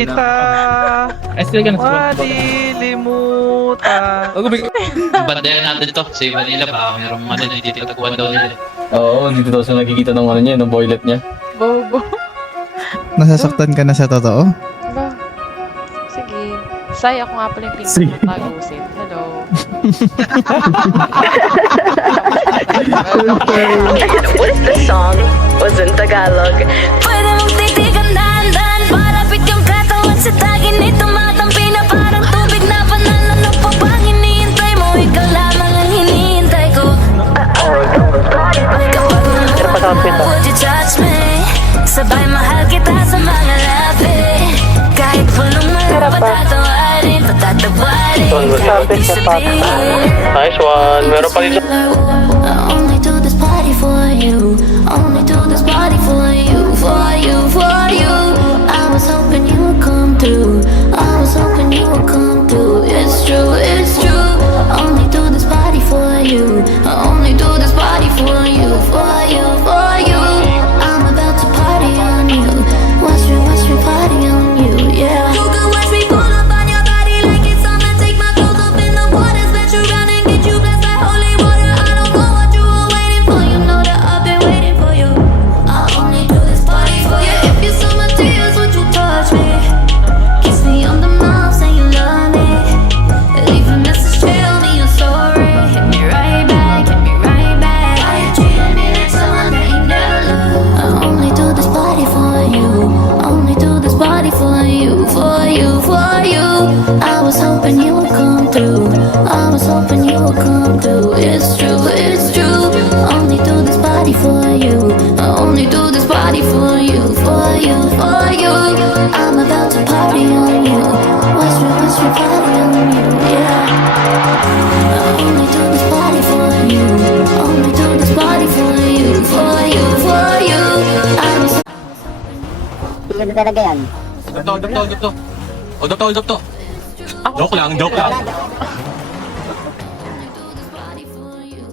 Kita Ay, sila ka na sa malilimutan. Bandayan natin ito sa Manila, baka mayroong ano na dito tagpuan daw nila. Oo, dito daw siya nakikita ng ano niya, ng boylet niya. Bobo. Nasasaktan ka na sa totoo? Ba? Sige. Say, ako nga pala yung Sige. pinag-tagusin. Hello. What if the song was in Tagalog? Pwede mong titigan dahan-dahan Parapit yung katawan sa tagin nito matampi na parang tubig na banana Ano pa bang hinihintay mo? Ikaw lamang ang hinihintay ko Kapag naman would you touch me? Sabay mahal kita sa mga labi Kahit punong marap patatawarin Patatawarin kahit di sabihin Nice one. Meron pa rin siya. I only do this party for you. Only do this party for you, for you, for you. I was hoping you would come through. I was hoping you would come through. It's true, it's true. Only do this party for you. I only do this party for you, for you, for you. I'm about to party on you. Watch me party on you, yeah. You can watch me pull up on your body like it's summer. Take my clothes off in the water, splash around and get you blessed by holy water. I don't know what you were waiting for. You know that I've been waiting for you. I only do this party for you. If you saw my tears, would you touch me? Kiss me on the mouth, say you love me. Leave a message, tell me you're sorry. Hit me right back, hit me right back. Why you treating me like someone that you never loved? I only do this party for you. Only do this party for you, for you, for you. I was hoping you would come through. I was hoping you would come through. It's true, it's true. Only do this party for you. I only do this party for you, for you, for you. I'm about to party on you. Watch me party on you, yeah. I only do this party for you. Only do this party for you, for you, for you. I was Ganda talaga yan. Doktor. O, doktor. Joke lang.